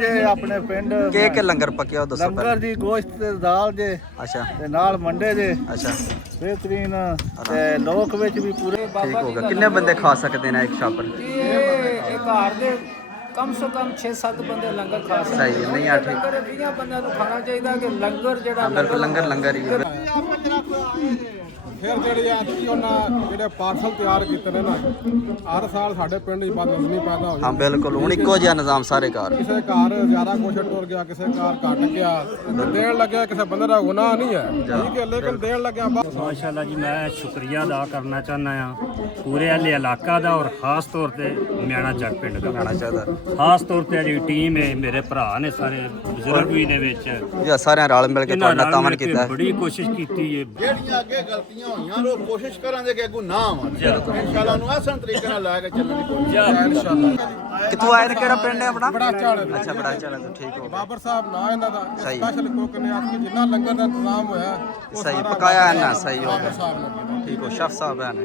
ਜੇ ਆਪਣੇ ਪਿੰਡ ਕੇ ਲੰਗਰ ਪੱਕਿਆ ਉਹ ਦੱਸੋ ਲੰਗਰ ਦੀ ਗੋਸ਼ਤ ਤੇ ਦਾਲ ਜੇ ਅੱਛਾ ਤੇ ਨਾਲ ਮੰਡੇ ਜੇ ਅੱਛਾ ਬਿਹਤਰੀਨ ਤੇ ਲੋਕ ਵਿੱਚ ਵੀ ਪੂਰੇ ਠੀਕ ਹੋ ਗਿਆ। ਕਿੰਨੇ ਬੰਦੇ ਖਾ ਸਕਦੇ ਨੇ ਇੱਕ ਛਾਪਰ? ਇਹ ਘਰ ਦੇ ਕਮ ਸੇ ਕਮ 6-7 ਬੰਦੇ ਲੰਗਰ ਖਾ ਸਕਦੇ। ਸਹੀ ਹੈ, ਨਹੀਂ ਆ ਠੀਕ। 20 ਬੰਦਿਆਂ ਨੂੰ ਖਾਣਾ ਚਾਹੀਦਾ ਕਿ ਲੰਗਰ ਜਿਹੜਾ ਬਿਲਕੁਲ ਲੰਗਰ ਹੀ ਹੈ। ਫਿਰ ਜਿਹੜੇ ਐਤਕੀ ਉਹਨਾਂ ਜਿਹੜੇ ਪਾਰਸਲ ਤਿਆਰ ਕੀਤੇ ਨੇ ਨਾ, ਹਰ ਸਾਲ ਸਾਡੇ ਪਿੰਡ 'ਚ ਬਦਨਜ਼ਮੀ ਪੈਦਾ ਹੋ ਹਾਂ ਜਾਂਦੀ। ਬਿਲਕੁਲ, ਹੁਣ ਇੱਕੋ ਜਿਹਾ ਨਿਜ਼ਾਮ ਸਾਰੇ ਘਰ। ਕਿਸੇ ਘਰ ਜ਼ਿਆਦਾ ਕੁਛ ਟੁਰ ਗਿਆ, ਕਿਸੇ ਘਰ ਘਟ ਗਿਆ, ਦੇਣ ਲੱਗਿਆ ਕਿਸੇ ਬੰਦੇ ਦਾ ਗੁਨਾਹ ਨਹੀਂ ਹੈ, ਠੀਕ ਹੈ, ਲੇਕਿਨ ਦੇਣ ਲੱਗਿਆ ਮਾਸ਼ਾਅੱਲਾ ਜੀ, ਮੈਂ ਸ਼ੁਕਰੀਆ ਅਦਾ ਕਰਨਾ ਚਾਹੁੰਦਾ ਆ ਪੂਰੇ ਹਲੇ ਇਲਾਕਾ ਦਾ ਔਰ ਖਾਸ ਤੌਰ ਤੇ ਮਿਆਣਾ ਚੱਕ ਪਿੰਡ ਦਾ ਖਾਣਾ ਚਾਹੀਦਾ ਖਾਸ ਤੌਰ ਤੇ ਜਿਹੜੀ ਟੀਮ ਹੈ, ਮੇਰੇ ਭਰਾ ਨੇ ਸਾਰੇ ਬਜ਼ੁਰਗ ਵੀ ਨੇ ਵਿੱਚ, ਜੀ ਸਾਰਿਆਂ ਰਲ ਮਿਲ ਕੇ ਇਹਨਾਂ ਤੁਹਾਡਾ ਨਾਲ ਤਾਮਨ ਮਿਲ ਕੇ ਕੀਤਾ। ਬੜੀ ਕੋਸ਼ਿਸ਼ ਕੀਤੀ ਹੈ। ਜਿਹੜੀਆਂ ਅੱਗੇ ਗਲਤੀਆਂ ਹੋਈਆਂ ਉਹ ਕੋਸ਼ਿਸ਼ ਕਰਾਂਗੇ ਕਿ ਅੱਗੋਂ ਨਾ ਆਉਣ। ਇਨਸ਼ਾਅੱਲਾ ਨੂੰ ਆਸਾਨ ਤਰੀਕੇ ਨਾਲ ਲੈ ਕੇ ਚੱਲਣ ਦੀ ਕੋਸ਼ਿਸ਼ ਇਨਸ਼ਾਅੱਲਾ। ਕਿੱਥੋਂ ਆਏ ਨੇ? ਕਿਹੜਾ ਪਿੰਡ ਹੈ ਆਪਣਾ? ਬੜਾ ਝਾੜ ਅੱਛਾ, ਬੜਾ ਚਾਲਾ ਤੋਂ। ਠੀਕ ਹੋ ਗਿਆ। ਬਾਬਰ ਸਾਹਿਬ ਨਾ ਇਹਨਾਂ ਦਾ ਸਹੀ। ਸਪੈਸ਼ਲ ਕੁੱਕ ਨੇ ਅੱਜ ਜਿੰਨਾ ਲੰਗਰ ਦਾ ਇੰਤਜ਼ਾਮ ਹੋਇਆ ਉਹ ਸਹੀ ਸਾਰਾ ਪਕਾਇਆ ਹੈ ਨਾ, ਸਹੀ ਹੋ ਬਾਬਰ ਗਿਆ। ਸਾਹਿਬ ਨੇ ਕੀਤਾ। ਠੀਕ ਹੋ, ਸ਼ੈਫ ਸਾਹਿਬ ਹੈ ਨੇ।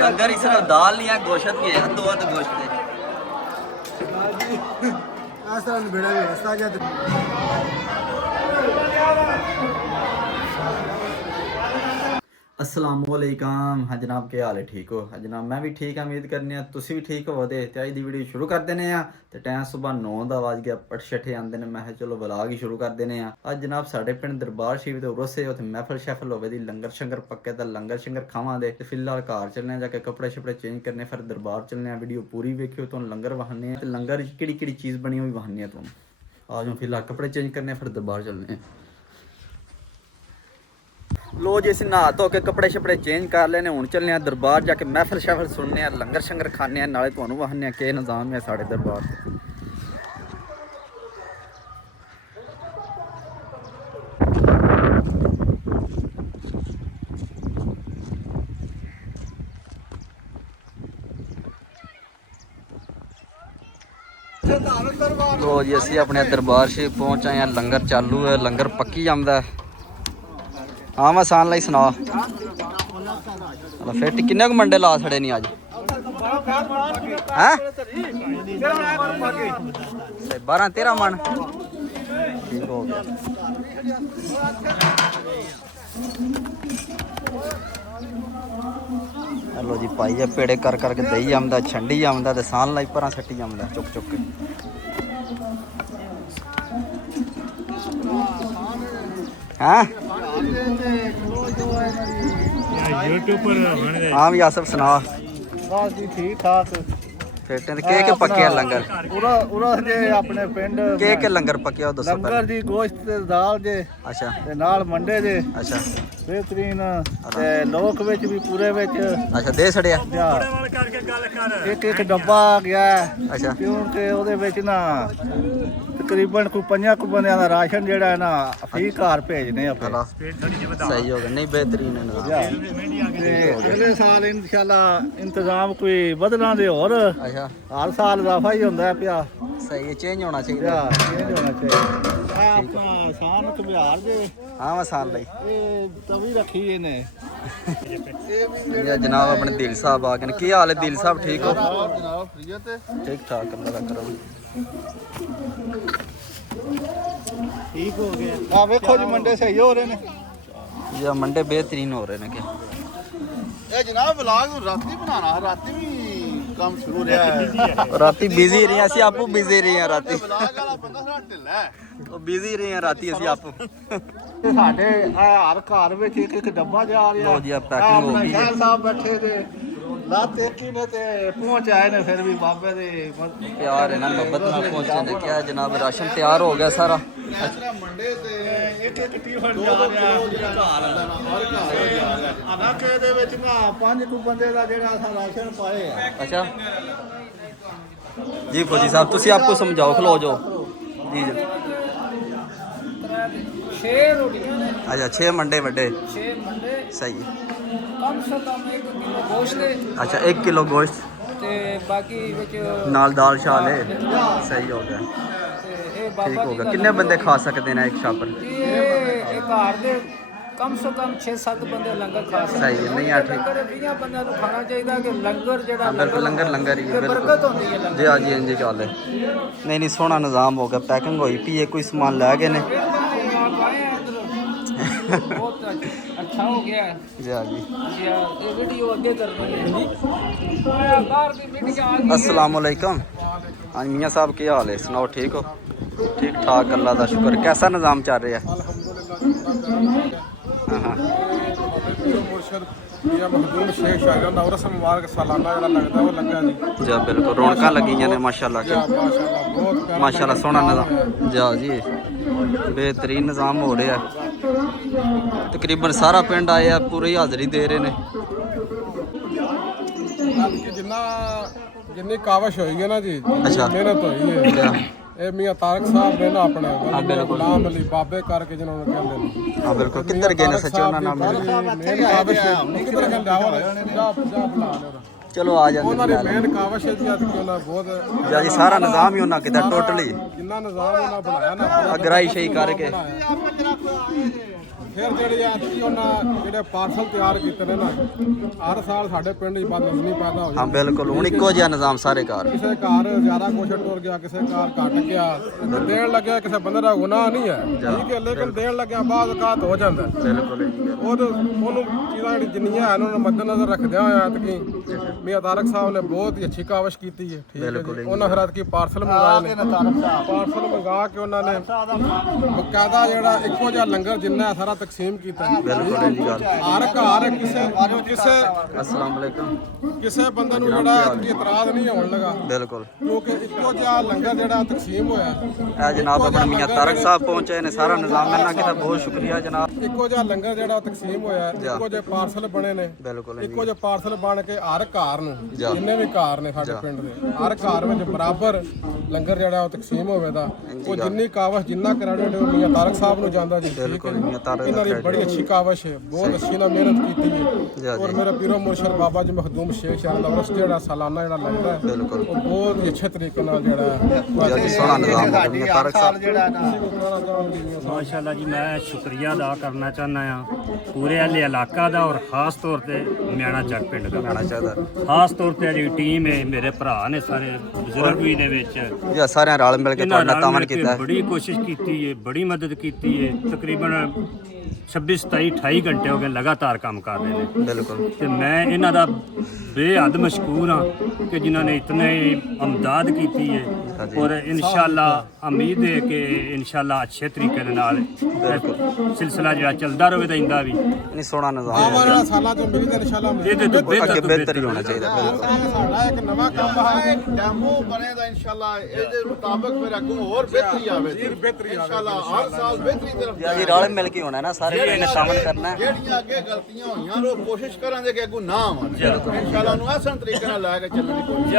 ਲੰਗਰ ਹੀ ਸਿਰਫ ਦਾਲ ਨਹੀਂ ਹੈ, ਗੋਸ਼ਤ ਵੀ ਹੈ, ਦੋ ਅੱਧ ਗੋਸ਼ਤ ਹੈ। ਆਸਨ ਬੇੜਾ ਵੀ ਰਸਤਾ ਗਿਆ। अस्सलामुअलैकुम। हाँ जनाब, क्या हाल है? ठीक हो? हाँ जनाब, मैं भी ठीक है। उम्मीद करने तुसी भी ठीक हो। ते अज दी वीडियो शुरू कर देने आ। ते टाइम सुबह 9 दा वज गया, पटछठे आंदे ने। मैं चलो व्लॉग ही शुरू कर देने आ। अज जनाब साडे पिंड दरबार शरीफ ते उरसे उत्थे महफिल शैफल होवे दी, लंगर शंगर पक्के दा लंगर शंगर खावांगे। ते फिलहाल घर चलने जाके कपड़े शपड़े चेंज करने, फिर दरबार चलने। वीडियो पूरी वेखियो, तुहानू लंगर वहाने ते लंगर च किहड़ी किहड़ी चीज़ बनी हुई वहाने तुहानू। आ जाओ, फिलहाल कपड़े चेंज करने, फिर दरबार चलने। लो जी, असीं नहा धो के कपड़े शपड़े चेंज कर लेने। हुण चलने दरबार जाके महफिल शैफिल सुनने, लंगर शंगर खाने, नाले तुहानू वहाने के निज़ाम है साढ़े दरबार ते। लो जी, असीं अपने दरबार शरीफ पहुंच आए हैं। लंगर चालू है, लंगर पक्की जांदा है। हाँ मैं सान लाई सुना फिर किन्ने को मंडे ला छड़े नहीं अज? हैं 12-13 मन। ठीक हो गया। लो जी, पाई जा पेड़े कर करके दही आमदा, छंडी आमदा ते सान लाई पर सट्टी आमदा चुक चुक के। हैं हाँ भी आसफ सुना। ਬਸ ਜੀ ਠੀਕ ਠਾਕ। फिर के पक्के लंगर? ਉਰਾ ਜੇ ਆਪਣੇ ਪਿੰਡ के लंगर पक्के दसो ਲੰਗਰ ਦੀ ਗੋਸ਼ਤ ਤੇ ਦਾਲ ਜੇ अच्छा ਤੇ ਨਾਲ ਮੰਡੇ ਜੇ अच्छा ਬਿਹਤਰੀਨ ਤੇ ਲੋਕ ਵਿੱਚ ਵੀ ਪੂਰੇ ਵਿੱਚ अच्छा दे छड़िया ਇੱਕ ਡੱਬਾ ਗਿਆ अच्छा ਕਿਉਂਕਿ ਉਹਦੇ ਵਿੱਚ ਨਾ ਤਕਰੀਬਨ ਕੋਈ 5 ਬੰਦਿਆਂ ਦਾ ਰਾਸ਼ਨ ਜਿਹੜਾ ਹੈ ਨਾ ਫ੍ਰੀ ਘਰ ਭੇਜਨੇ ਆਪਾਂ। चलो सही हो गया। नहीं बेहतरीन है ना। ਅਗਲੇ ਸਾਲ ਇਨਸ਼ਾਅੱਲਾ ਇੰਤਜ਼ਾਮ ਕੋਈ ਵਧਣਾ ਦੇ ਹੋਰ अच्छा ਹਰ ਸਾਲ ਇਜ਼ਾਫਾ ਹੀ ਹੁੰਦਾ ਪਿਆ। सही है, चेंज होना चाहिए। ਚੇਂਜ ਹੋਣਾ ਚਾਹੀਦਾ। ਆਹ ਆਪਣਾ ਆਸਾਨ ਕਬਿਹਾਰ ਦੇ हाँ मैं सान लाई। ਇਹ ਤਵੀ ਰੱਖੀ ਇਹਨੇ। या जनाब अपने दिल साहब आ गए। की हाल है दिल साहब? ठीक हो? ਜਨਾਬ ਫਰੀਅਤ ठीक ठाक, अल्लाह का करम। ਠੀਕ ਹੋ ਗਿਆ। ਆ ਵੇਖੋ ਜੀ ਮੰਡੇ ਸਹੀ ਹੋ ਰਹੇ ਨੇ। या मंडे बेहतरीन हो रहे हैं क्या? ਇਹ ਜਨਾਬ ਵਲੌਗ ਨੂੰ ਰਾਤੀ ਬਣਾਉਣਾ, ਰਾਤੀ ਵੀ ਕੰਮ ਸ਼ੁਰੂ ਰਿਹਾ ਹੈ। राती बिजी रही हैं, ਅਸੀਂ ਆਪੂ ਬਿਜ਼ੀ ਰਹੇ ਹਾਂ ਰਾਤੀ। ਵਲੌਗ ਵਾਲਾ ਬੰਦਾ ਸਾਡਾ ਢਿੱਲਾ ਹੈ। ਉਹ ਬਿਜ਼ੀ ਰਹੇ ਹਾਂ ਰਾਤੀ ਅਸੀਂ ਆਪੂ। ਤੇ ਸਾਡੇ ਹਰ ਘਰ ਵਿੱਚ ਇੱਕ ਇੱਕ ਡੱਬਾ ਜਾ ਰਿਹਾ। ਲਓ ਜੀ, ਆਹ ਪੈਕਿੰਗ ਹੋ ਗਈ ਹੈ। ਸ਼ਹਿਰ ਸਾਹਿਬ ਬੈਠੇ ਤੇ ਲਾਤ ਇੱਕ ਹੀ ਨੇ ਤੇ ਪਹੁੰਚ ਆਏ ਨੇ। ਫਿਰ ਵੀ ਬਾਬੇ ਦੇ प्यार है ना, मोहब्बत में पहुंचे ने। क्या जनाब राशन तैयार हो गया सारा? ਮੰਡੇ ਤੇ ਇੱਕ ਇੱਕ ਟੀਫਨ ਜਾ ਰਿਹਾ। ਇਲਾਕੇ ਦੇ ਵਿੱਚ ਨਾ 5 ਕੁ ਬੰਦੇ ਦਾ ਜਿਹੜਾ ਅਸਾਂ ਰਾਸ਼ਨ ਪਾਏ ਆ। अच्छा जी फौजी साहब, तुसी आपको समझाओ, खलो जाओ जी जी। 6 ਰੋਟੀਆਂ ਨੇ, अच्छा 6 मंडे वड्डे 6 ਮੰਡੇ, सही है। ਕਮ ਸੇ ਕਮ 1 ਕਿਲੋ ਗੋਸ਼ਤ ਦੇ अच्छा 1 किलो गोश्त ਤੇ ਬਾਕੀ ਵਿੱਚ नाल दाल शाल है। सही हो गया, ਤੇ ਇਹ ठीक ਬਾਬਾ हो ਜੀ गया। ਦਾ किन्ने बंदे खा सकते हैं एक छापर? ਇਹ ਘਰ ਦੇ ਕਮ ਸੇ ਕਮ 6-7 ਬੰਦੇ ਲੰਗਰ ਖਾ ਸਕਦੇ। ਸਹੀ ਹੈ, ਨਹੀਂ ਆ ਠੀਕ। ਲੰਗਰ 20 ਬੰਦਿਆਂ ਨੂੰ ਖਾਣਾ ਚਾਹੀਦਾ ਕਿ ਲੰਗਰ ਜਿਹੜਾ ਬਿਲਕੁਲ ਲੰਗਰ ਹੀ ਤੇ ਬਰਕਤ ਹੁੰਦੀ ਹੈ ਬਿਲਕੁਲ। ਜੀ ਆ ਜੀ ਇੰਜ ਚੱਲ ਹੈ। ਨਹੀਂ ਸੋਹਣਾ ਨਿਜ਼ਾਮ ਹੋ ਗਿਆ, ਪੈਕਿੰਗ ਹੋਈ ਪਈ ਹੈ, ਕੋਈ ਸਮਾਨ ਲੈ ਗਏ ਨੇ। ਬਹੁਤ अच्छा हो गया है जी हाँ जी। ये वीडियो आगे करनी है। बाहर की मीडिया आ गई। अस्सलाम वालेकुम। हाँ मियाँ साहब क्या हाल है, सुनाओ ठीक हो? ठीक ठाक, अल्लाह का शुक्र। कैसा निज़ाम चल रहा है? हाँ हाँ ਮੁਰਸ਼ਦ ਜਾਂ ਮਖਦੂਮ ਸ਼ੇਖ ਸ਼ਾਹਜਾਨ ਦਾ ਉਰਸ ਮੁਬਾਰਕ ਸਾਲਾਨਾ ਜਿਹੜਾ ਲੱਗਦਾ ਉਹ ਲੱਗਾ ਜੀ। जी बिल्कुल, रौनक लगी ने माशाल्लाह के। ਮਾਸ਼ਾਅੱਲਾ ਬਹੁਤ ਪਿਆਰਾ माशाल्लाह सोहना निज़ाम जी जी, बेहतरीन निज़ाम हो रहा है। तकरीबन सारा पिंड आया, पूरी हाज़री दे रहे हैं। ਕਿ ਜਿੰਨੀ ਕਾਵਸ਼ ਹੋਈ ਹੈ ਨਾ ਜੀ, ਅੱਛਾ। ਮਿਹਨਤ ਹੋਈ ਹੈ। ਇਹ ਮੀਆਂ ਤਾਰਕ ਸਾਹਿਬ ਨੇ ਨਾ ਆਪਣੇ ਬਿਲਕੁਲ। ਗੁਲਾਮ ਅਲੀ ਬਾਬੇ ਕਰਕੇ ਜਿਹਨਾਂ ਨੂੰ ਕਹਿੰਦੇ ਨੇ। हाँ बिल्कुल, किधर गए ने सच्चे उन्होंने नाम मिले। ਮੇਨ ਕਾਵਸ਼ ਕਿਧਰ ਕਹਿੰਦੇ ਆਓ ਜਾ ਬੁਲਾ ਲਿਓ। चलो आ जाते ਉਹਨਾਂ ਦੀ ਮੇਨ ਕਾਵਸ਼ ਹੈ ਜੀ, ਅੱਜ ਕਿ ਉਹਨਾਂ ਬਹੁਤ जी जी, सारा निज़ाम ही उन्होंने किया टोटली। ਜਿੰਨਾ ਨਿਜ਼ਾਮ ਉਹਨਾਂ ਬਣਾਇਆ ਨਾ अगराई शही करके। ਫਿਰ ਜਿਹੜੀ ਉਹਨਾਂ ਜਿਹੜੇ ਪਾਰਸਲ ਤਿਆਰ ਕੀਤੇ ਨੇ ਨਾ, ਹਰ ਸਾਲ ਸਾਡੇ ਪਿੰਡ 'ਚ ਬਦਨਜ਼ਮੀ ਪੈਦਾ ਹੋ हाँ ਜਾਂਦੀ। बिल्कुल, हूँ इको जिहा निज़ाम सारे घर। ਕਿਸੇ ਘਰ ਜ਼ਿਆਦਾ ਕੁਛ ਟੁਰ ਗਿਆ, ਕਿਸੇ ਘਰ ਘਟ ਗਿਆ। ਦੇਣ ਲੱਗਿਆ ਕਿਸੇ ਬੰਦੇ ਦਾ ਗੁਨਾਹ ਨਹੀਂ ਹੈ, ਠੀਕ ਹੈ, ਲੇਕਿਨ ਦੇਣ ਲੱਗਿਆ ਬਾਅਦ ਕਾਤ ਹੋ ਜਾਂਦਾ। बिल्कुल ਉਹਨੂੰ ਚੀਜ਼ਾਂ ਜਿਹੜੀ ਜਿੰਨੀਆਂ ਹਨ ਉਹਨਾਂ ਮੱਦੇਨਜ਼ਰ ਰੱਖਦਿਆਂ ਹੋਇਆ ਕਿ ਮੀਆਂ ਤਾਰਕ ਸਾਹਿਬ ਨੇ ਬਹੁਤ ਹੀ ਅੱਛੀ ਕਾਵਸ਼ ਕੀਤੀ ਹੈ, ਠੀਕ ਹੈ ਜੀ। ਉਹਨਾਂ ਫਿਰ ਕੀ ਪਾਰਸਲ ਮੰਗਾਏ ਨੇ, ਪਾਰਸਲ ਮੰਗਾ ਕੇ ਉਹਨਾਂ ਨੇ ਬਕਾਇਦਾ ਜਿਹੜਾ ਇੱਕੋ ਜਿਹਾ ਲੰਗਰ ਜਿੰਨਾ ਹੈ ਸਾਰਾ ਤਕਸੀਮ ਕੀਤਾ। बिल्कुल जी गल। ਹਰ ਘਰ ਕਿਸੇ अस्सलाम वालेकुम। ਕਿਸੇ ਬੰਦੇ ਨੂੰ ਜਿਹੜਾ ਇਤਰਾਜ਼ ਨਹੀਂ ਹੋਣ ਲੱਗਾ, बिल्कुल। ਕਿਉਂਕਿ ਇੱਕੋ ਜਿਹਾ ਲੰਗਰ ਜਿਹੜਾ ਤਕਸੀਮ ਹੋਇਆ। ए जनाब अपने मियाँ तारक साहब पहुंचे ने, सारा निज़ाम करना किया, बहुत शुक्रिया जनाब। ਇੱਕੋ ਜਿਹਾ ਲੰਗਰ ਜਿਹੜਾ ਤਕਸੀਮ ਹੋਇਆ, ਇੱਕੋ ਜਿਹੇ ਪਾਰਸਲ ਬਣੇ ਨੇ, बिल्कुल ਇੱਕੋ ਜਿਹੇ ਪਾਰਸਲ ਬਣ ਕੇ ਹਰ ਘਰ ਨੂੰ, ਜਿੰਨੇ ਵੀ ਘਰ ਨੇ ਸਾਡੇ ਪਿੰਡ ਦੇ, ਹਰ ਘਰ ਵਿੱਚ ਬਰਾਬਰ ਲੰਗਰ ਜਿਹੜਾ ਉਹ ਤਕਸੀਮ ਹੋਵੇਗਾ। ਉਹ ਜਿੰਨੀ ਕਾਵਸ਼ ਜਿੰਨਾ ਕ੍ਰੈਡਿਟ ਉਹ ਮੀਆਂ ਤਾਰਕ ਸਾਹਿਬ ਨੂੰ ਜਾਂਦਾ ਜੀ। बिल्कुल मियाँ तारक ਇਹਨਾਂ ਦੀ ਬੜੀ ਅੱਛੀ ਕਾਵਸ਼ ਹੈ, ਬਹੁਤ ਅੱਛੀ ਨਾਲ ਮਿਹਨਤ ਕੀਤੀ ਹੈ। ਔਰ ਮੇਰੇ ਪੀਰੋ ਮੁਰਸ਼ਦ ਬਾਬਾ ਜੀ ਮਖਦੂਮ ਸ਼ੇਖ ਸ਼ਾਹ ਦਾ ਉਰਸ ਜਿਹੜਾ ਸਾਲਾਨਾ ਜਿਹੜਾ ਲੱਗਦਾ ਹੈ, बिल्कुल ਉਹ ਬਹੁਤ ਹੀ ਅੱਛੇ ਤਰੀਕੇ ਨਾਲ ਜਿਹੜਾ ਹੈ जी सोहना निज़ाम हो गया मियाँ तारक साहब। ਜਿਹੜਾ ਨਾ ਮਾਸ਼ਾਅੱਲਾ ਜੀ, ਮੈਂ ਸ਼ੁਕਰੀਆ ਅਦਾ ਕਰਨਾ ਚਾਹੁੰਦਾ ਆ ਪੂਰੇ ਅਹਲੇ ਇਲਾਕਾ ਦਾ ਔਰ ਖਾਸ ਤੌਰ ਤੇ ਮਿਆਣਾ ਜੱਟ ਪਿੰਡ ਦਾ। कहना चाहता ਖਾਸ ਤੌਰ ਤੇ ਜਿਹੜੀ ਟੀਮ ਹੈ, ਮੇਰੇ ਭਰਾ ਨੇ ਸਾਰੇ ਬਜ਼ੁਰਗ ਵੀ ਨੇ ਵਿੱਚ, जी सारे रल मिल के ਇਹਨਾਂ थोड़ा ਨਾਲ तामन ਮਿਲ ਕੇ किया। ਬੜੀ ਕੋਸ਼ਿਸ਼ ਕੀਤੀ ਹੈ, ਬੜੀ ਮਦਦ ਕੀਤੀ ਹੈ। ਤਕਰੀਬਨ 26 27 28 ਘੰਟੇ ਹੋ ਗਏ ਲਗਾਤਾਰ ਕੰਮ ਕਰ ਰਹੇ ਨੇ बिल्कुल ਤੇ ਮੈਂ ਇਹਨਾਂ ਦਾ ਬੇਹੱਦ ਮਸ਼ਕੂਰ ਹਾਂ ਕਿ ਜਿਨ੍ਹਾਂ ਨੇ ਇਤਨੇ ਅਮਦਾਦ ਕੀਤੀ ਹੈ। ਔਰ ਇਨਸ਼ਾਅੱਲਾ ਉਮੀਦ ਹੈ ਕਿ ਇਨਸ਼ਾਅੱਲਾ ਅੱਛੇ ਤਰੀਕੇ ਦੇ ਨਾਲ ਇਹ ਸਿਲਸਿਲਾ ਜਿਹੜਾ ਚੱਲਦਾ ਰਹੇ ਤਾਂ ਇੰਦਾ ਵੀ नहीं सोहना निज़ाम ਆਉਣ ਵਾਲੇ ਸਾਲਾਂ 'ਚ ਉਮੀਦ ਹੈ ਇਨਸ਼ਾਅੱਲਾ ਇਹਦੇ ਤੋਂ ਬਿਹਤਰ आगे ਤੋਂ बेहतर ही ਬਿਹਤਰ होना चाहिए। बिल्कुल ਸਾਡਾ ਇੱਕ ਨਵਾਂ ਕੰਮ ਹੈ। ਡੈਮੋ ਬਣੇਗਾ ਇਨਸ਼ਾਅੱਲਾ, ਇਹਦੇ ਮੁਤਾਬਕ ਫਿਰ ਅੱਗੋਂ ਹੋਰ ਬਿਹਤਰੀ ਆਵੇਗੀ। ਇਨਸ਼ਾਅੱਲਾ ਹਰ ਸਾਲ ਬਿਹਤਰੀ ਤਰਫ जी रल मिल के होना है ना, सारे ने तामन करना है। ਜਿਹੜੀਆਂ ਅੱਗੇ ਗਲਤੀਆਂ ਹੋਈਆਂ ਨੇ ਉਹ ਕੋਸ਼ਿਸ਼ ਕਰਾਂਗੇ ਕਿ ਅੱਗੋਂ ਨਾ ਆਉਣ। ਇਨਸ਼ਾਅੱਲਾ ਉਹਨੂੰ ਆਸਾਨ ਤਰੀਕੇ ਨਾਲ ਲੈ ਕੇ ਚੱਲਣ ਦੀ ਕੋਸ਼ਿਸ਼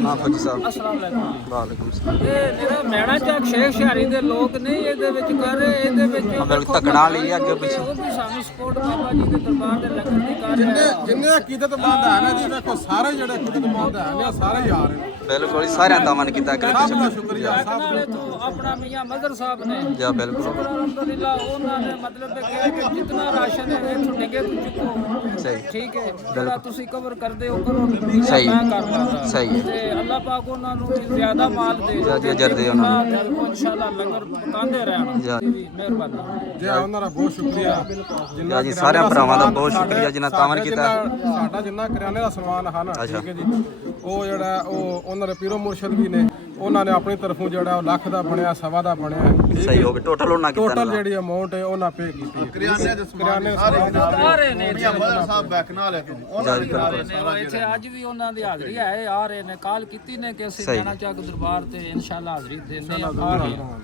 हाँ फौजी साहब अस्सलाम वालेकुम। वालेकुम सलाम। ਇਹ ਜਿਹੜਾ ਮੈਣਾ ਚੱਕ ਸ਼ੇਖ ਸ਼ਾਰੀ ਦੇ ਲੋਕ ਨਹੀਂ ਇਹਦੇ ਵਿੱਚ ਕਰ ਰਹੇ, ਇਹਦੇ ਵਿੱਚ ਬਿਲਕੁਲ ਤਕੜਾ ਲਈ ਅੱਗੇ ਪਿੱਛੇ। ਉਹ ਵੀ ਸਾਨੂੰ ਸਪੋਰਟ ਬਾਬਾ ਜੀ ਦੇ ਦਰਬਾਰ ਦੇ ਲੰਗਰ ਦੀ ਕਰ ਰਹੇ ਆ। ਜਿੰਨੇ ਅਕੀਦਤਮੰਦ ਹੈ ਨਾ ਜੀ, ਦੇਖੋ ਸਾਰੇ ਜਿਹੜੇ ਅਕੀਦਤਮੰਦ ਹੈ ਨੇ ਸਾਰੇ ਹੀ ਆ ਰਹੇ ਨੇ। बिल्कुल सारे तामन किया। ਸਭ ਦਾ ਸ਼ੁਕਰੀਆ ਸਭ ਨਾਲੇ ਤੋਂ ਆਪਣਾ ਮੀਆਂ ਮਦਰ ਸਾਹਿਬ ਨੇ जी बिल्कुल ਅਲਹਮਦੁਲਿਲਾ ਉਹਨਾਂ ਨੇ ਮਤਲਬ ਇਹ ਕਿਹਾ ਕਿ ਜਿੰਨਾ ਰਾਸ਼ਨ ਹੈ ਇਥੋਂ ਡਿੱਗੇ ਤੋਂ ਚੁੱਕੋ। सही ਠੀਕ ਹੈ, ਜਿਹੜਾ ਤੁਸੀਂ ਕਵਰ ਕਰਦੇ ਹੋ ਕਰੋ, ਸਹੀ। ਮੈਂ ਕਰ ਲਾਂਗਾ। ਸਹੀ ਹੈ। ਤੇ ਅੱਲਾਹ ਪਾਕ ਉਹਨਾਂ ਨੂੰ ਵੀ ਜ਼ਿਆਦਾ ਮਾਲ ਦੇ, ਜ਼ਿਆਦਾ ਅਜਰ ਦੇ ਉਹਨਾਂ ਨੂੰ ਇਨਸ਼ਾਅੱਲਾ ਲੰਗਰ ਪਕਾਉਂਦੇ ਰਹਿਣ। जी ਮਿਹਰਬਾਨੀ ਜੀ ਉਹਨਾਂ ਦਾ ਬਹੁਤ ਸ਼ੁਕਰੀਆ। ਜਿੰਨਾ जी सारे भरावां दा बहुत शुक्रिया जिन्हें तामन किया। ਸਾਡਾ ਜਿੰਨਾ ਕਰਿਆਨੇ ਦਾ ਸਮਾਨ ਹੈ ਨਾ, ਠੀਕ ਹੈ ਜੀ, ਉਹ ਜਿਹੜਾ ਉਹ ਉਹਨਾਂ ਦੇ ਪੀਰੋ ਮੁਰਸ਼ਦ ਵੀ ਨੇ, ਉਹਨਾਂ ਨੇ ਆਪਣੀ ਤਰਫੋਂ ਜਿਹੜਾ ਉਹ ਲੱਖ ਦਾ ਬਣਿਆ, ਸਵਾ ਦਾ ਬਣਿਆ, सही हो गया टोटल होना किया। ਟੋਟਲ ਜਿਹੜੀ ਅਮਾਉਂਟ ਹੈ ਉਹਨਾਂ ਪੇ ਕੀਤੀ ਹੈ। ਕਰਿਆਨੇ ਦੇ ਸਮਾਨ ਕਰਿਆਨੇ ਆ ਰਹੇ ਨੇ ਮੀਆਂ ਮਦਰ ਸਾਹਿਬ ਬੈਕਨਾਲ ਹੈ ਉਹਨਾਂ ਦੀ ਆ ਰਹੇ ਨੇ। ਉਹ ਇੱਥੇ ਅੱਜ ਵੀ ਉਹਨਾਂ ਦੀ ਹਾਜ਼ਰੀ ਹੈ, ਆ ਰਹੇ ਨੇ। ਕਾਲ ਕੀਤੀ ਨੇ ਕਿ ਅਸੀਂ ਜਾਣਾ ਚੱਕ ਦਰਬਾਰ ਤੇ ਇਨਸ਼ਾਅੱਲਾ ਹਾਜ਼ਰੀ ਦੇਣੇ ਆ ਰਹੇ ਹਾਂ।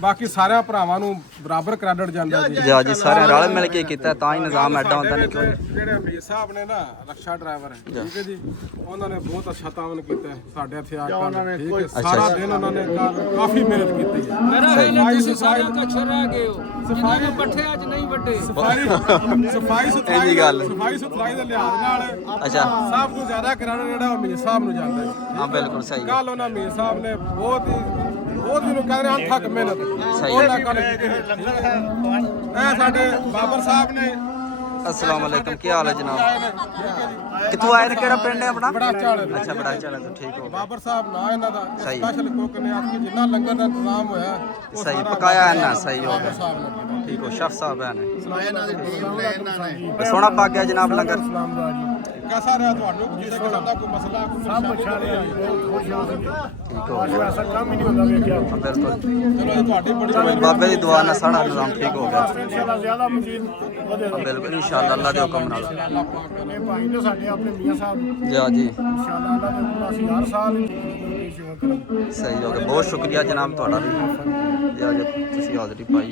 ਬਾਕੀ ਸਾਰਿਆਂ ਭਰਾਵਾਂ ਨੂੰ ਬਰਾਬਰ ਕ੍ਰੈਡਿਟ ਜਾਂਦਾ ਜੀ। जी जी सारे रल मिल के किया, ता ही निज़ाम ऐडा होंदा नहीं। क्यों ਜਿਹੜੇ ਅਮੀਰ ਸਾਹਿਬ ਨੇ ਨਾ, ਰਕਸ਼ਾ ਡਰਾਈਵਰ ਹੈ, ਠੀਕ ਹੈ ਜੀ, ਉਹਨਾਂ ਨੇ ਬਹੁਤ ਅੱਛਾ ਤਾਮਨ ਕੀਤਾ ਹੈ ਸਾਡੇ ਇੱਥੇ ਆ ਕੇ। ਠੀਕ ਹੈ, ਸਾਰਾ ਦਿਨ ਉਹਨਾਂ ਨੇ ਕਾਫੀ ਮਿਹਨਤ ਕੀਤੀ ਹੈ। ਮੇਰਾ ਹਾਲ ਹੈ ਤੁਸੀਂ ਸਾਰਿਆਂ ਦਾ ਛਰਾ ਗਏ ਹੋ, ਜਿਨ੍ਹਾਂ ਨੂੰ ਪੱਠੇ ਅੱਜ ਨਹੀਂ ਵੱਡੇ। ਸਫਾਈ ਸੁਥਰਾਈ ਇਹਦੀ ਗੱਲ। ਸਫਾਈ ਸੁਥਰਾਈ ਦੇ ਲਿਹਾਜ਼ ਨਾਲ अच्छा ਸਭ ਤੋਂ ਜ਼ਿਆਦਾ ਕ੍ਰੈਡਿਟ ਜਿਹੜਾ ਉਹ ਅਮੀਰ ਸਾਹਿਬ ਨੂੰ ਜਾਂਦਾ ਹੈ। हाँ बिल्कुल सही है। ਕੱਲ ਉਹਨਾਂ ਅਮੀਰ ਸਾਹਿਬ ਨੇ ਬਹੁਤ ਹੀ ਜਿਹਨੂੰ ਕਹਿੰਦੇ ਹਨ ਥੱਕ ਮਿਹਨਤ ਉਹਨਾਂ ਕਰ ਇਹ ਸਾਡੇ ਬਾਬਰ ਸਾਹਿਬ ਨੇ। अस्सलाम वालेकुम, क्या हाल है जनाब? कितों आए ने, केड़ा पिंड है अपना? ਬੜਾ ਚਾਲ अच्छा, बड़ा चला तो ठीक हो गया। ਬਾਬਰ ਸਾਹਿਬ ਨਾ ਇਹਨਾਂ ਦਾ ਸਹੀ। ਸਪੈਸ਼ਲ ਕੁੱਕ ਨੇ ਅੱਜ ਜਿੰਨਾ ਲੰਗਰ ਦਾ ਇੰਤਜ਼ਾਮ ਹੋਇਆ ਉਹ सही ਸਾਰਾ पकाया है ना, सही हो ਬਾਬਰ गया, ਸਾਹਿਬ ਨੇ ਕੀਤਾ। ठीक हो। शेफ साहब है ने ਇਹਨਾਂ ਦੀ ਟੀਮ ਨੇ ਇਹਨਾਂ ਨੇ सोना पक गया जनाब लंगर। कैसा रहा ਤੁਹਾਨੂੰ ਕਿਸੇ ਕਿਸਮ ਦਾ ਕੋਈ ਮਸਲਾ ਕੋਈ ਸਭ ਅੱਛਾ ਰਿਹਾ ਬਹੁਤ ਖੁਸ਼ ਹਾਂ ठीक हो ਅੱਜ ਐਸਾ ਕੰਮ ਹੀ ਨਹੀਂ ਹੁੰਦਾ ਵੇਖਿਆ बिल्कुल। ਚਲੋ ਇਹ ਤੁਹਾਡੀ ਬੜੀ बाबे की दुआ नाल सारा निजाम ठीक हो गया। ਇਨਸ਼ਾਅੱਲਾ ਜ਼ਿਆਦਾ ਮਜ਼ੀਦ ਵਧੇਗਾ बिल्कुल इंशाअल्लाह, अल्लाह के हुक्म नाल। ਅੱਲਾਹ ਪਾਕ ਨੇ ਭਾਈ ਨੇ ਸਾਡੇ ਆਪਣੇ ਮੀਆਂ ਸਾਹਿਬ जी जी, ਇਨਸ਼ਾਅੱਲਾ ਅੱਲਾਹ ਦੇ ਕੋਲ ਅਸੀਂ ਹਰ ਸਾਲ ਸੇਵਾ ਕਰਾਂਗੇ। सही हो गया। बहुत शुक्रिया जनाब ਤੁਹਾਡਾ भी जी जी, ਤੁਸੀਂ ਹਾਜ਼ਰੀ ਪਾਈ।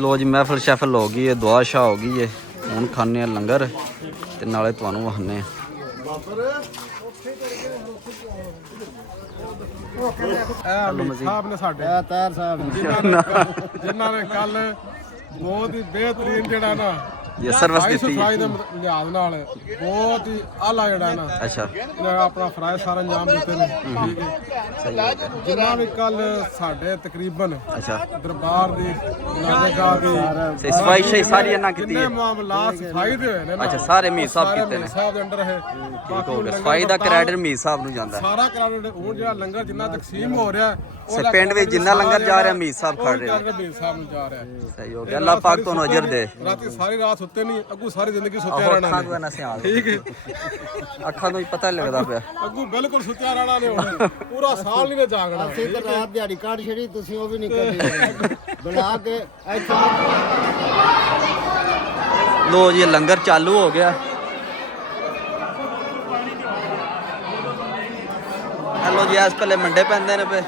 लो जी, महफिल शैफिल हो गई है, दुआ शाह हो गई है। हुण खाने लंगर ते नाले तुहानू वहाने ਅਮੀਰ ਸਾਹਿਬ ਨੇ ਸਾਡੇ ਤਾਰ ਸਾਹਿਬ ਜਿਨ੍ਹਾਂ ਨੇ ਕੱਲ ਬਹੁਤ ਹੀ ਬਿਹਤਰੀਨ ਜਿਹੜਾ ਨਾ ये सर्विस ਸਾਈ दी ਸਫਾਈ ਦੇ ਲਿਹਾਜ਼ ਨਾਲ ਬਹੁਤ ਹੀ ਆਲਾ ਜਿਹੜਾ ਨਾ अच्छा, ਇਹਨੇ ਆਪਣਾ ਫਰਾਇਜ਼ ਸਾਰਾ ਅੰਜਾਮ ਦਿੱਤੇ ਨੇ ਠੀਕ ਹੈ। सही हो गया। ਜਿੰਨਾ ਵੀ ਕੱਲ ਸਾਡੇ ਤਕਰੀਬਨ अच्छा, ਦਰਬਾਰ ਦੀ ਨਾਜ਼ੇਗਾਹ ਦੀ से सफाई शही सारी ना की ਜਿੰਨੇ ਮਾਮਲਾਤ ਸਫਾਈ ਦੇ ਹੋਏ ਨੇ ਨਾ अच्छा, सारे मीर साहब ਸਾਰੇ कीते ने। ਮੀਰ ਸਾਹਿਬ ਦੇ ਅੰਡਰ ਹੈ ठीक हो गया। सफाई दा क्रेडिट मीर साहब नू जांदा है। ਸਾਰਾ ਕਰਾਉਣ ਹੁਣ ਜਿਹੜਾ ਲੰਗਰ ਜਿੰਨਾ ਤਕਸੀਮ ਹੋ ਰਿਹਾ ਸੇ ਪਿੰਡ ਵਿੱਚ ਜਿੰਨਾ ਲੰਗਰ ਜਾ ਰਿਹਾ ਮੀਰ ਸਾਹਿਬ ਖੜ ਰਹੇ ਨੇ। ਮੀਰ ਸਾਹਿਬ ਨੂੰ ਜਾ ਰਿਹਾ सही हो गया। अल्लाह पाक ਤੁਹਾਨੂੰ अजर दे। ਰਾਤੀ ਸਾਰੀ ਰਾਤ ਸੁੱਤੇ ਨਹੀਂ ਅੱਗੂ ਸਾਰੀ ਜ਼ਿੰਦਗੀ ਸੁੱਤਿਆ आहो, ਰਹਿਣਾ अखां ਨੇ। तो ना सियाल, ਠੀਕ ਹੈ अखां तो ही पता नहीं लगदा पिया। ਅੱਗੂ ਬਿਲਕੁਲ ਸੁੱਤਿਆ ਰਹਿਣਾ ਨੇ ਹੁਣ ਪੂਰਾ ਸਾਲ ਨਹੀਂ ਨੇ ਜਾਗਣਾ ਅਸੀਂ ਤਾਂ ਰਾਤ ਦਿਹਾੜੀ ਕੱਢ ਛੜੀ, ਤੁਸੀਂ ਉਹ ਵੀ ਨਹੀਂ ਕਰਦੇ ਬਣਾ ਕੇ ਇੱਥੇ लो जी, लंगर चालू हो गया। हेलो जी, इस पहले मंडे पैंदे ने पे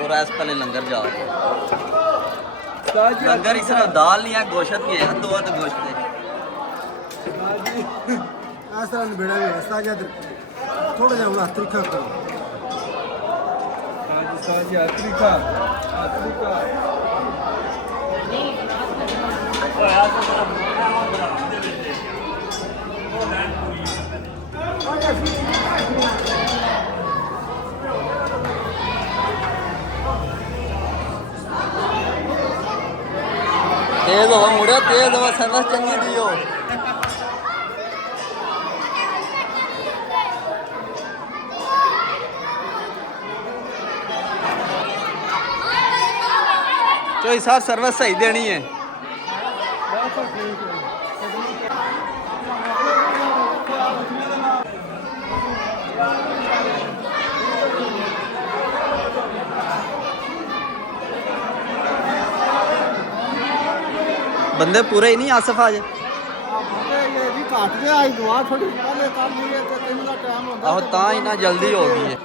और इस पहले लंगर जा रहे हैं। लंगर इस तरह दाल नहीं है, गोश्त नहीं है, दो तो गोश्त है। ਇਸ ਤਰ੍ਹਾਂ ਨਿਬੜਾ ਵੀ ਰਸਤਾ ਜਦ ਥੋੜਾ ਜਿਹਾ ਹੁਣ ਤਰੀਕਾ ਕਰੋ तेज हो मुड़े, तेज हो, सर्विस चंगी दी हो। चोई साहब सर्विस सही देनी है। बंदे पूरे ही नहीं आसफ आज। ਇਹ ਵੀ ਘੱਟ ਗਿਆ ਅੱਜ ਦੁਆ ਥੋੜੀ ਪਹਿਲੇ ਕਰ ਲਈਏ ਤੇ ਤਿੰਨ ਦਾ ਟਾਈਮ ਹੁੰਦਾ आहो, ता ही ना जल्दी हो गई है।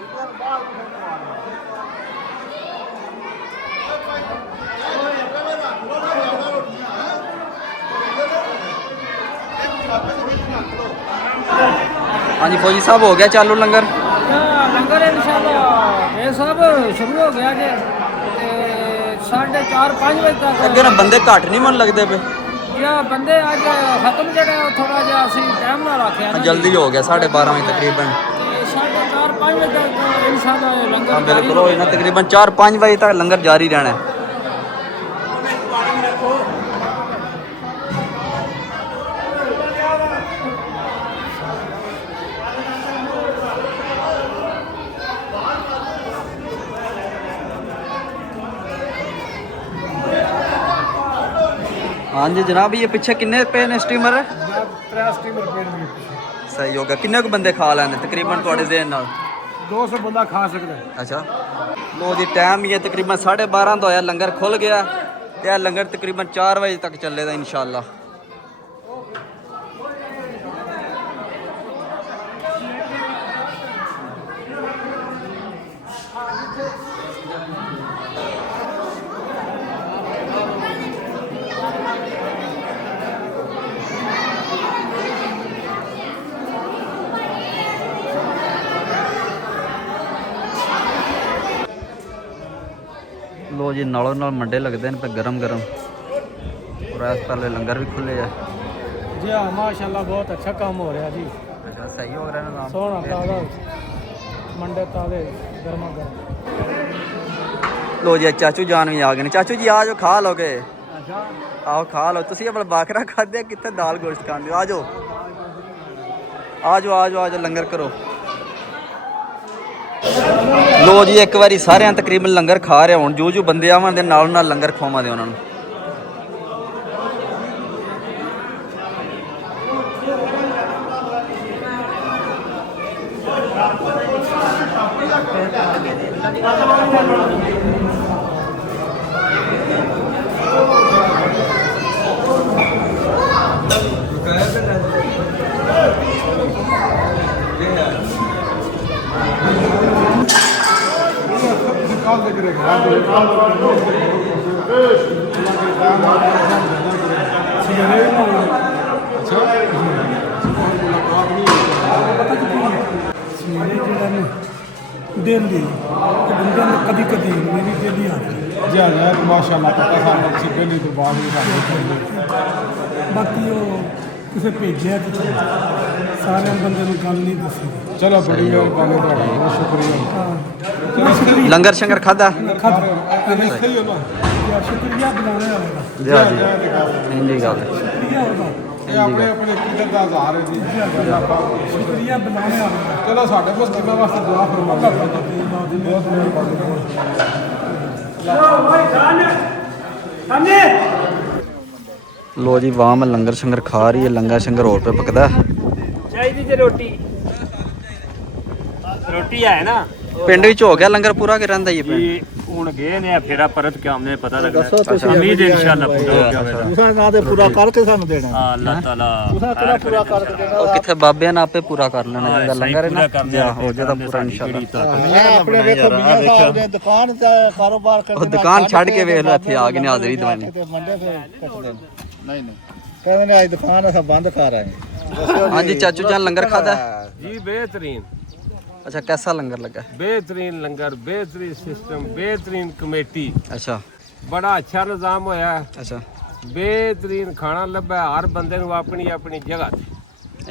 हाँ जी फौजी साहब, हो गया चालू लंगर? ਲੰਗਰ ਇਨਸ਼ਾਅੱਲਾ ਇਹ ਸਭ ਸ਼ੁਰੂ ਹੋ ਗਿਆ ਜੇ ਤੇ 4:30-5 ਵਜੇ ਤੱਕ अगे ना बंदे घट नहीं मन लगते पे। ਜਿਹੜਾ ਬੰਦੇ ਅੱਜ ਖਤਮ ਜਿਹੜਾ ਥੋੜਾ ਜਿਹਾ ਅਸੀਂ ਟਾਈਮ ਨਾਲ ਰੱਖਿਆ ਨਾ जल्दी हो गया, 12:30 बजे तकरीबन। 4:30-5 ਵਜੇ ਤੱਕ ਇਨਸ਼ਾਅੱਲਾ ਇਹ ਲੰਗਰ हाँ बिल्कुल, हो ना तकरीबन 4-5 बजे तक लंगर जारी रहना है। हाँ जी जनाब, ये पीछे किन्ने पे ने स्टीमर है? सही हो गया। किन्ने को बंदे खा लेंगे तकरीबन थोड़े देर नाल? 200 ਬੰਦਾ ਖਾ ਸਕਦਾ अच्छा, लो जी टाइम ही है तकरीबन 12:30 तो होया, लंगर खुल गया ते लंगर तकरीबन 4 बजे तक चलेगा इंशाल्लाह। ਲੋ ਜੀ ਨਾਲੋਂ ਨਾਲ ਮੰਡੇ ਲੱਗਦੇ ਨੇ पे गरम गरम और इस पहले लंगर भी खुले है जी हाँ माशाल्लाह बहुत अच्छा काम हो रहा है जी। अच्छा सही हो रहा है ना सोना ताज़ा मंडे ताज़े गर्मा गर्म। लो जी चाचू जान भी आ गए ने चाचू जी आ जाओ खा लोगे आओ खा लो तुसी अपना बाकरा खादे कितने दाल गोश्त खाते हो आ जाओ आ जाओ आ जाओ आ जाओ लंगर करो। लो जी एक बारी सारे तकरीबन लंगर खा रहे हो जो जो बंदे आवन दे नाल नाल लंगर खवावां दे उन्हां नूं। डेली बंदे ने कभी कभी मेरी डेली आती जी हाँ माशाल्लाह पता सानू तुसीं पहली तो बाद भी बाकी वो किसे भेजा किसी सारे बंदे ने गल नहीं दसी। चलो बड़ी मेहरबानी ਤੁਹਾਡੀ बहुत शुक्रिया। लंगर शंगर खादा सही हो ना शुक्रिया बुलाने वाले का जी हाँ जी गल शुक्रिया होगा ਇਹ ਆਪਣੇ ਆਪਣੇ ਕਿਦਰ ਦਾ ਹਜ਼ਾਰ ਹੈ ਜੀ शुक्रिया बुलाने वाले का। ਚਲੋ ਸਾਡੇ ਕੋਲ ਕਿੰਨਾ ਵਾਸਤੇ ਦੁਆ ਫਰਮਾਓ ਬਹੁਤ ਮਿਹਰਬਾਨੀ। लो जी वाह मैं लंगर शंगर खा रही है लंगर शंगर और पे पकदा ਚਾਹੀਦੀ ਜੇ ਰੋਟੀ ਰੋਟੀ ਹੈ ਨਾ पिंड विच हो गया लंगर पूरा के रहिंदा ही पिंड ਜੀ ਹੁਣ ਗਏ ਨੇ ਫੇਰਾ ਪਰਤ ਕੇ ਆਮਨੇ ਪਤਾ ਲੱਗਣਾ ਉਮੀਦ ਇਨਸ਼ਾਅੱਲਾ ਪੂਰਾ ਹੋ ਜਾਵੇਗਾ ਤੁਸੀਂ ਨਾ ਤੇ ਪੂਰਾ ਕਰਕੇ ਸਾਨੂੰ ਦੇਣਾ ਅੱਲਾਹ ਤਾਲਾ ਤੁਸੀਂ ਕਿਹੜਾ ਪੂਰਾ ਕਰਕੇ ਦੇਣਾ ਉਹ ਕਿੱਥੇ ਬਾਬਿਆਂ ਨੇ ਆਪੇ ਪੂਰਾ ਕਰ ਲੈਣਾ ਜਿਹੜਾ ਲੰਗਰ ਹੈ ਨਾ ਜਾਂ ਹੋ ਜਾਦਾ ਪੂਰਾ ਇਨਸ਼ਾਅੱਲਾ। ਮੈਂ ਆਪਣੇ ਵੇਖੋ ਮੀਆਂ ਸਾਹਿਬ ਨੇ ਦੁਕਾਨ ਤੇ ਕਾਰੋਬਾਰ ਕਰਦੇ ਉਹ ਦੁਕਾਨ ਛੱਡ ਕੇ ਵੇਖ ਲਓ ਇੱਥੇ ਆ ਗਏ ਨੇ ਹਾਜ਼ਰੀ ਦਵਾਨੇ। ਤੇ ਮੰਡੇ ਤੇ ਕੱਟਦੇ ਨੇ ਨਹੀਂ ਕਹਿੰਦੇ ਨੇ ਅੱਜ ਦੁਕਾਨ ਅਸਾਂ ਬੰਦ ਕਰ ਆਏ। हाँ जी चाचू जान लंगर खादा जी बेहतरीन अच्छा कैसा लंगर लगा बेहतरीन लंगर बेहतरीन सिस्टम बेहतरीन कमेटी अच्छा बड़ा अच्छा निज़ाम होया अच्छा बेहतरीन खाना लभा हर बंदे नूं अपनी अपनी जगह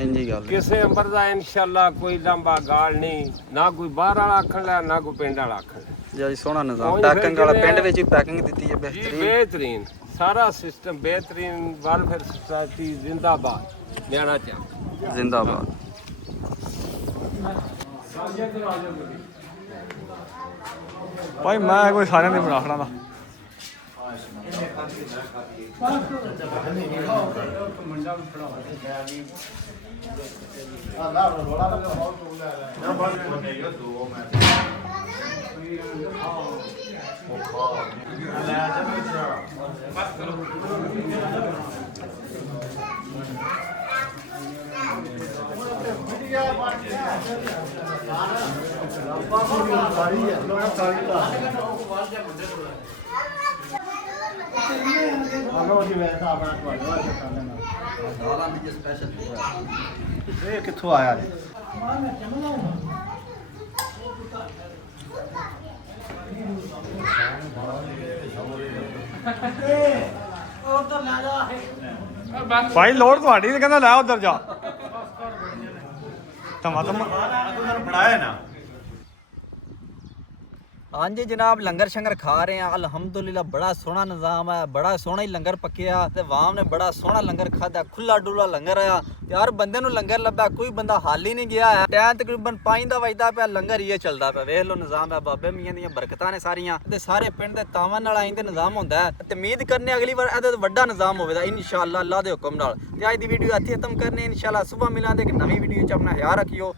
इंजी गल किसे अंबर दा इंशाअल्लाह कोई लंबा गाल नहीं ना कोई बाहर वाला आखण लै ना कोई पिंड वाला आखण लै जी सोहना निजाम पैकिंग वाला पिंड विच पैकिंग दी है जी बेहतरीन बेहतरीन सारा सिस्टम बेहतरीन वेलफेयर सोसाइटी जिंदाबाद न्याणा चा जिंदाबाद। भाई मैं कोई सारे नहीं बना खड़ा ਇਹ ਕਿੱਥੋਂ ਆਇਆ ਜੀ भाई लोड़ थोड़ी कहना लै उधर जा तमा ਬਣਾਇਆ ਨਾ। हाँ जी जनाब लंगर शंगर खा रहे हैं अल्हम्दुलिल्लाह बड़ा सोहना निज़ाम है बड़ा सोहना ही लंगर पक्या ते वाम ने बड़ा सोहना लंगर खादा खुला डुला लंगर आया ते हर बंदे नूं लंगर लभा कोई बंदा हाली नहीं गया है टाइम तकरीबन 5 दा वजदा पिया लंगर ही चलदा पिया वेख लो निज़ाम है बाबे मियां दियां बरकतां ने सारियां ते सारे पिंड दे तावन नाल आइंदे निज़ाम हुंदा है ते उम्मीद करने अगली बार इहदा वड्डा निज़ाम होवेगा इंशाअल्लाह अल्लाह दे हुक्म नाल ते अज दी वीडियो इत्थे खत्म करने इंशाअल्लाह सुबह मिलांगे एक नवी वीडियो च अपना ख्याल रखियो।